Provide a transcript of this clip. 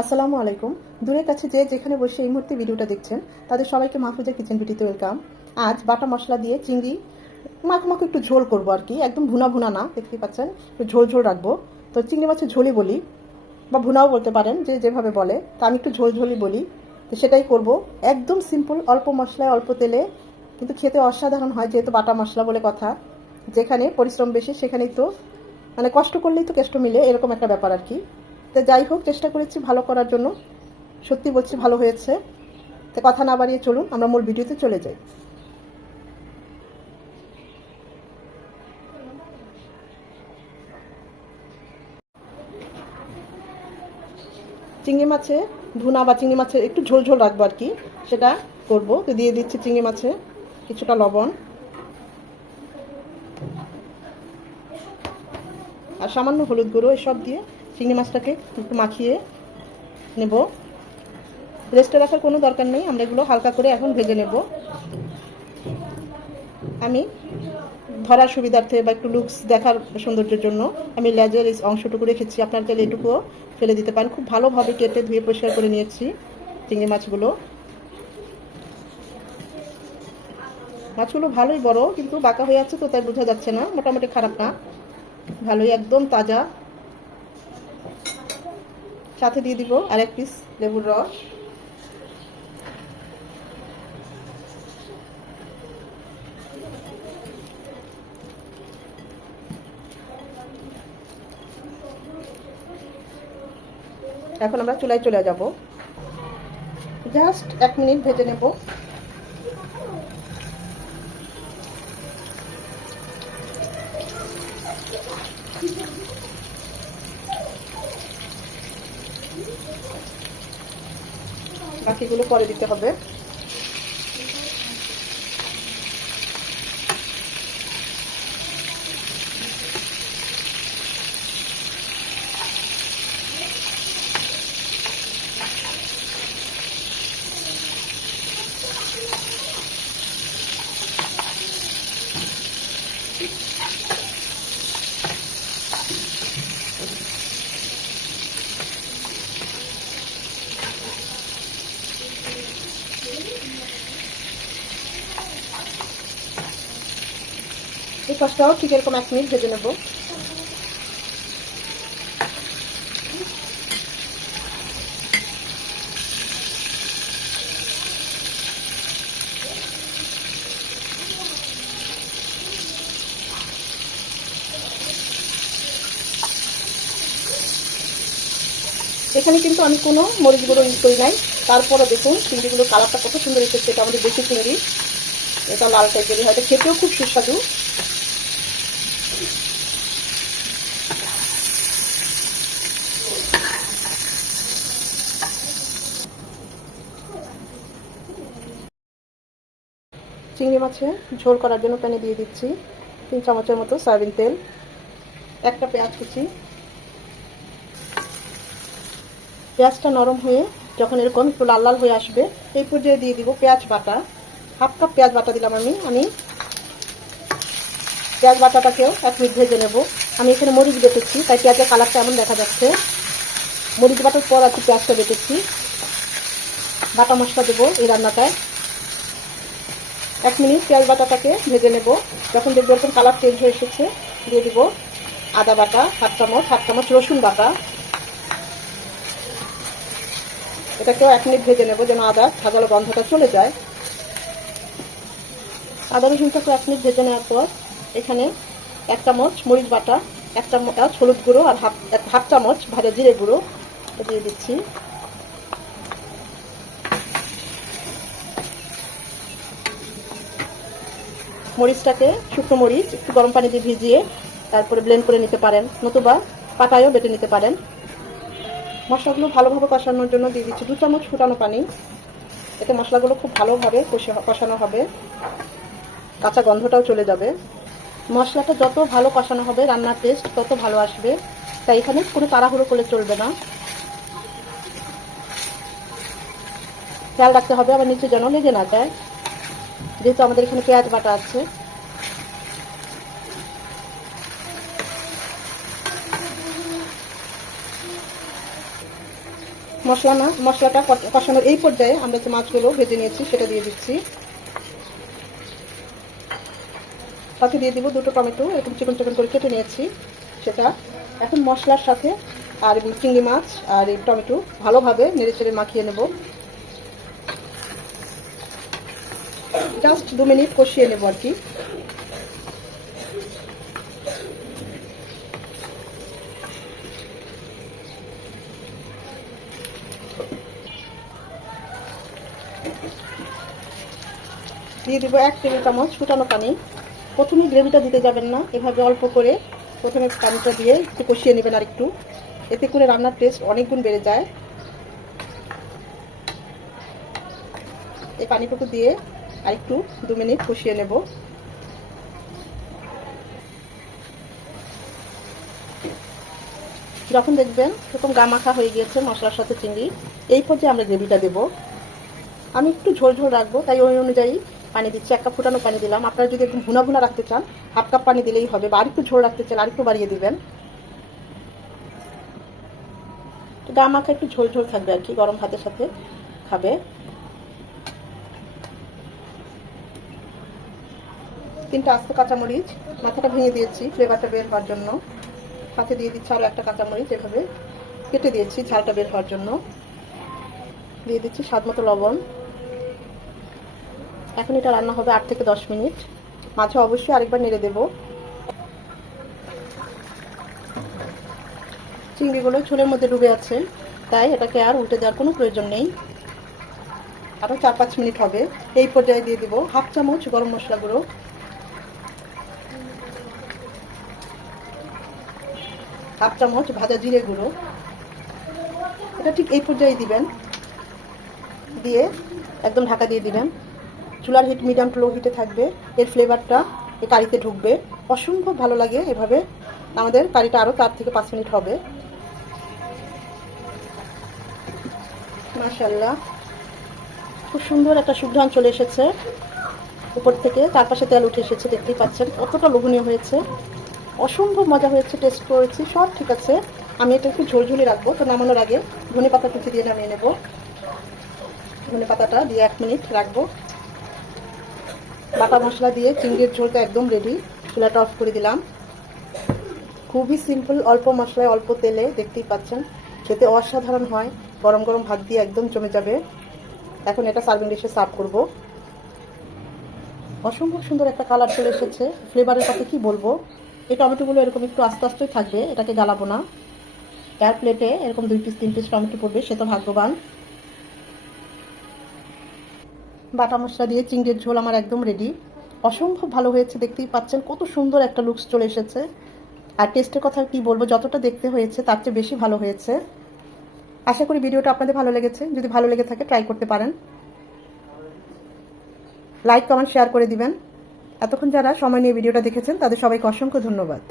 আসসালামু আলাইকুম। দূরের কাছে যে যেখানে বসে এই মুহূর্তে ভিডিওটা দেখছেন তাদের সবাইকে মাহফুজা কিচেন বিউটিতে ওয়েলকাম। আজ বাটা মশলা দিয়ে চিংড়ি মাখো মাখো একটু ঝোল করব আর কি, একদম ভুনা ভুনা না, দেখতেই পাচ্ছেন একটু ঝোল ঝোল রাখবো। তো চিংড়ি মাছের ঝোলই বলি বা ভুনাও বলতে পারেন, যে যেভাবে বলে, তা আমি একটু ঝোল ঝোলই বলি। তো সেটাই করব, একদম সিম্পল, অল্প মশলায় অল্প তেলে, কিন্তু খেতে অসাধারণ হয়, যেহেতু বাটা মশলা বলে কথা। যেখানে পরিশ্রম বেশি সেখানেই তো মানে কষ্ট করলেই তো কেষ্ট মিলে, এরকম একটা ব্যাপার আর কি। তো যাই হোক, চেষ্টা করেছি ভালো করার জন্য, সত্যি বলছি ভালো হয়েছে। তো কথা না বাড়িয়ে চলুন আমরা মূল ভিডিওতে চলে যাই। চিংড়ি মাছে ভুনা বা চিংড়ি মাছের একটু ঝোল ঝোল রাখবো আর কি, সেটা করবো। তো দিয়ে দিচ্ছি চিংড়ি মাছে কিছুটা লবণ আর সামান্য হলুদ গুঁড়ো, এসব দিয়ে চিংড়ি মাছটাকে একটু মাখিয়ে নেব। রেস্টে রাখার কোনো দরকার নেই, আমরা এগুলো হালকা করে এখন ভেজে নেব। আমি ধরার সুবিধার্থে বা একটু লুকস দেখার সৌন্দর্যের জন্য আমি লেজের এই অংশটুকু রেখেছি, আপনার চাইলে এটুকুও ফেলে দিতে পারেন। খুব ভালোভাবে কেটে ধুয়ে পরিষ্কার করে নিয়েছি চিংড়ি মাছগুলো। মাছগুলো ভালোই বড়, কিন্তু বাঁকা হয়ে আছে তো তাই বোঝা যাচ্ছে না, মোটামুটি খারাপ না, ভালোই একদম তাজা। সাথে দিয়ে দিব আর এক পিস লেবুর রস। এখন আমরা চুলায় চলে যাব, জাস্ট 1 মিনিট ভেজে নেব। বাকিগুলো পরে দিতে হবে। এই পাশটাও ঠিক এরকম 1 মিনিট ভেজে নেব। এখানে কিন্তু আমি কোনো মরিচ গুঁড়ো ইউজ করি নাই, তারপরে দেখুন চিংড়িগুলো কালারটা কত সুন্দর এসেছে। এটা আমাদের দেশি চিংড়ি, এটা লাল টাইপেরই হয়, এটা খেতেও খুব সুস্বাদু। চিংড়ি মাছে ঝোল করার জন্য প্যানে দিয়ে দিচ্ছি 3 চামচের মতো সয়াবিন তেল, একটা পেঁয়াজ কুচি। পেঁয়াজটা নরম হয়ে যখন এরকম একটু লাল লাল হয়ে আসবে, এই পর্যায়ে দিয়ে দিব পেঁয়াজ বাটা। 1/2 কাপ পেঁয়াজ বাটা দিলাম আমি পেঁয়াজ বাটাটাকেও 1 মিনিট ভেজে নেব। আমি এখানে মরিচ বেটেছি, তাই পেঁয়াজের কালারটা এমন দেখা যাচ্ছে। মরিচ বাটার পর আর পেঁয়াজটা বেটেছি। বাটা মশলা দেবো এই রান্নাটায়। 1 মিনিট পেঁয়াজ বাটাটাকে ভেজে নেব। যখন দেখবো এরকম কালার চেঞ্জ হয়ে এসেছে, দিয়ে দিব আদা বাটা 1/2 চামচ রসুন বাটা। এটাকেও 1 মিনিট ভেজে নেব, যেন আদা ঝাঁঝালো গন্ধটা চলে যায়। আদা রসুনটাকে 1 মিনিট ভেজে নেওয়ার পর এখানে 1 চামচ মরিচ বাটা, 1 চামচ হলুদ গুঁড়ো আর হাফ চামচ ভাজা জিরে গুঁড়ো দিয়ে দিচ্ছি। মরিচটাকে, শুকনো মরিচ একটু গরম পানি দিয়ে ভিজিয়ে তারপরে ব্লেন্ড করে নিতে পারেন, নতুবা পাটায়ও বেটে নিতে পারেন। মশলাগুলো ভালোভাবে কষানোর জন্য দিয়ে দিচ্ছি 2 চামচ ফুটানো পানি। এতে মশলাগুলো খুব ভালোভাবে কষানো হবে, কাঁচা গন্ধটাও চলে যাবে। মশলাটা যত ভালো কষানো হবে রান্নার টেস্ট তত ভালো আসবে, তাই এখানে কোনো তাড়াহুড়ো করলে চলবে না। খেয়াল রাখতে হবে আবার নিচে যেন লেগে না যায়, যেহেতু আমাদের এখানে পেঁয়াজ বাটা আছে। মশলাটা কষানোর এই পর্যায়ে আমরা যে মাছগুলো ভেজে নিয়েছি সেটা দিয়ে দিচ্ছি। সাথে দিয়ে দিব 2টো টমেটো এরকম চিকন চিকন করে কেটে নিয়েছি সেটা। এখন মশলার সাথে আর চিংড়ি মাছ আর এই টমেটো ভালোভাবে নেড়েচেড়ে মাখিয়ে নেব। জাস্ট 2 মিনিট কষিয়ে নেব আর কি। দিয়ে দিব 1 টেবিল চামচ ফুটানো পানি। প্রথমে গ্রেভিটা দিতে যাবেন না, এভাবে অল্প করে প্রথমে পানিটা দিয়ে একটু কষিয়ে নেবেন আর একটু, এতে করে রান্নার টেস্ট অনেক গুণ বেড়ে যায়। এই পানিটুকু দিয়ে আর একটু 2 মিনিট কষিয়ে নেব। যখন দেখবেন এরকম গা মাখা হয়ে গিয়েছে মশলার সাথে চিংড়ি, এই পর্যায়ে আমরা গ্রেভিটা দেব। আমি একটু ঝোল ঝোল রাখবো, তাই ওই অনুযায়ী পানি দিচ্ছি। 1 কাপ ফুটানো পানি দিলাম। আপনারা যদি একটু ভুনা ভুনা রাখতে চান 1/2 কাপ পানি দিলেই হবে, বা আরেকটু ঝোল রাখতে চান আরেকটু বাড়িয়ে দিবেন। গা মাখা একটু ঝোল ঝোল থাকবে আর কি, গরম ভাতের সাথে খাবে। 3টা আস্ত কাঁচামরিচ মাথাটা ভেঙে দিয়েছি ফ্লেভারটা বের হওয়ার জন্য। সাথে দিয়ে দিচ্ছি আরও 1টা কাঁচামরিচ এভাবে কেটে দিয়েছি ঝালটা বের হওয়ার জন্য। দিয়ে দিচ্ছি স্বাদমতো লবণ। এখন এটা রান্না হবে 8 থেকে 10 মিনিট। মাছে অবশ্যই আরেকবার নেড়ে দেব। চিংড়িগুলো ঝোলের মধ্যে ডুবে আছে, তাই এটাকে আর উল্টে দেওয়ার কোনো প্রয়োজন নেই। আরও 4-5 মিনিট হবে। এই পর্যায়ে দিয়ে দিব 1/2 চামচ গরম মশলা গুঁড়ো, 1/2 চামচ ভাজা জিরে গুঁড়ো। এটা ঠিক এই পর্যায়ে দিবেন, দিয়ে একদম ঢাকা দিয়ে দিবেন। চুলার হিট মিডিয়াম টু লো হিটে থাকবে। এর ফ্লেভারটা এই কারিতে ঢুকবে, অসম্ভব ভালো লাগে। এভাবে আমাদের কারিটা আরও 4 থেকে 5 মিনিট হবে। মাশাআল্লাহ, খুব সুন্দর একটা সুঘ্রাণ চলে এসেছে উপর থেকে, চারপাশে তেল উঠে এসেছে, দেখতেই পাচ্ছেন কতটা লোভনীয় হয়েছে। অসম্ভব মজা হয়েছে, টেস্ট করেছি, সব ঠিক আছে। আমি এটা একটু ঝোলঝুলি রাখবো, তো নামানোর আগে ধনেপাতা কুচি দিয়ে নামিয়ে নেব। ধনেপাতাটা দিয়ে 1 মিনিট রাখবো। বাটা মশলা দিয়ে চিংড়ির ঝোলটা একদম রেডি। চুলাটা অফ করে দিলাম। খুবই সিম্পল, অল্প মশলায় অল্প তেলে, দেখতেই পাচ্ছেন খেতে অসাধারণ হয়। গরম গরম ভাত দিয়ে একদম জমে যাবে। এখন এটা সার্ভিং ডিশে সার্ভ করব। অসম্ভব সুন্দর একটা কালার চলে এসেছে। ফ্লেভারের কথা কি বলবো। এই টমেটোগুলো এরকম একটু আস্তে আস্তেই থাকবে, এটাকে গালাবো না। তার প্লেটে এরকম 2 পিস 3 পিস টমেটো পড়বে, সে তো ভাগ্যবান। বাটা মশলা দিয়ে চিংড়ির ঝোল আমার একদম রেডি। অসম্ভব ভালো হয়েছে, দেখতেই পাচ্ছেন কত সুন্দর একটা লুকস চলে এসেছে। আর টেস্টের কথা কি বলবো, যতটা দেখতে হয়েছে তার চেয়ে বেশি ভালো হয়েছে। আশা করি ভিডিওটা আপনাদের ভালো লেগেছে। যদি ভালো লেগে থাকে ট্রাই করতে পারেন। লাইক কমেন্ট শেয়ার করে দিবেন। এতক্ষণ যারা সময় নিয়ে ভিডিওটা দেখেছেন তাদের সবাইকে অসংখ্য ধন্যবাদ।